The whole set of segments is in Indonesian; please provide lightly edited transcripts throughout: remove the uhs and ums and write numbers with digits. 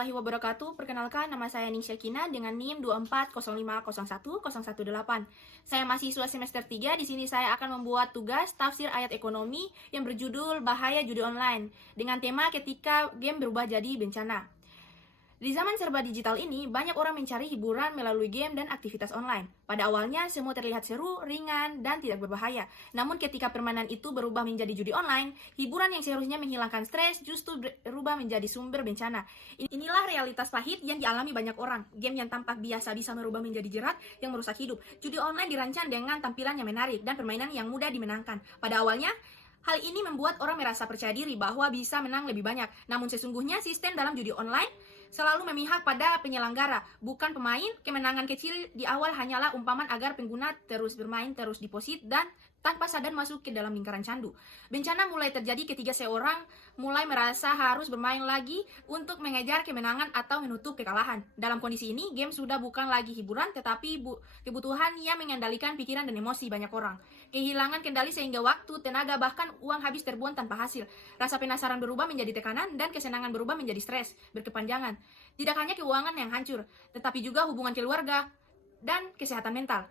warahmatullahi wabarakatuh. Perkenalkan, nama saya Ningsya Kina dengan NIM 2405010118. Saya mahasiswa semester 3. Di sini saya akan membuat tugas tafsir ayat ekonomi yang berjudul Bahaya Judi Online dengan tema ketika game berubah jadi bencana. Di zaman serba digital ini, banyak orang mencari hiburan melalui game dan aktivitas online. Pada awalnya, semua terlihat seru, ringan, dan tidak berbahaya. Namun ketika permainan itu berubah menjadi judi online, hiburan yang seharusnya menghilangkan stres justru berubah menjadi sumber bencana. Inilah realitas pahit yang dialami banyak orang. Game yang tampak biasa bisa berubah menjadi jerat yang merusak hidup. Judi online dirancang dengan tampilan yang menarik dan permainan yang mudah dimenangkan. Pada awalnya, hal ini membuat orang merasa percaya diri bahwa bisa menang lebih banyak. Namun sesungguhnya sistem dalam judi online selalu memihak pada penyelenggara, bukan pemain. Kemenangan kecil di awal hanyalah umpaman agar pengguna terus bermain, terus deposit, dan tanpa sadar masuk ke dalam lingkaran candu. Bencana mulai terjadi ketika seorang mulai merasa harus bermain lagi untuk mengejar kemenangan atau menutup kekalahan. Dalam kondisi ini, game sudah bukan lagi hiburan, tetapi kebutuhan yang mengendalikan pikiran dan emosi banyak orang. Kehilangan kendali sehingga waktu, tenaga, bahkan uang habis terbuang tanpa hasil. Rasa penasaran berubah menjadi tekanan dan kesenangan berubah menjadi stres berkepanjangan. Tidak hanya keuangan yang hancur, tetapi juga hubungan keluarga dan kesehatan mental.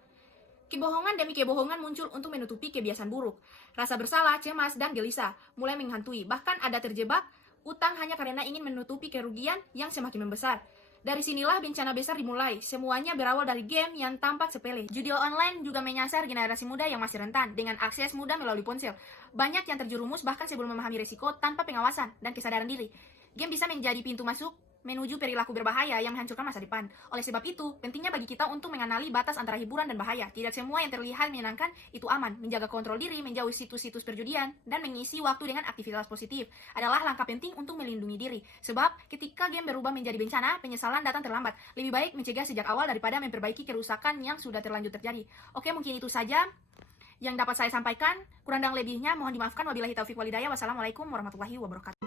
Kebohongan demi kebohongan muncul untuk menutupi kebiasaan buruk. Rasa bersalah, cemas, dan gelisah mulai menghantui. Bahkan ada terjebak utang hanya karena ingin menutupi kerugian yang semakin membesar. Dari sinilah bencana besar dimulai. Semuanya berawal dari game yang tampak sepele. Judi online juga menyasar generasi muda yang masih rentan dengan akses mudah melalui ponsel. Banyak yang terjerumus bahkan sebelum memahami risiko tanpa pengawasan dan kesadaran diri. Game bisa menjadi pintu masuk menuju perilaku berbahaya yang menghancurkan masa depan. Oleh sebab itu, pentingnya bagi kita untuk mengenali batas antara hiburan dan bahaya. Tidak semua yang terlihat menyenangkan itu aman. Menjaga kontrol diri, menjauhi situs-situs perjudian, dan mengisi waktu dengan aktivitas positif adalah langkah penting untuk melindungi diri. Sebab, ketika game berubah menjadi bencana, penyesalan datang terlambat. Lebih baik mencegah sejak awal daripada memperbaiki kerusakan yang sudah terlanjur terjadi. Oke, mungkin itu saja yang dapat saya sampaikan. Kurang dan lebihnya mohon dimaafkan. Wabillahi taufiq walhidayah. Wassalamualaikum warahmatullahi wabarakatuh.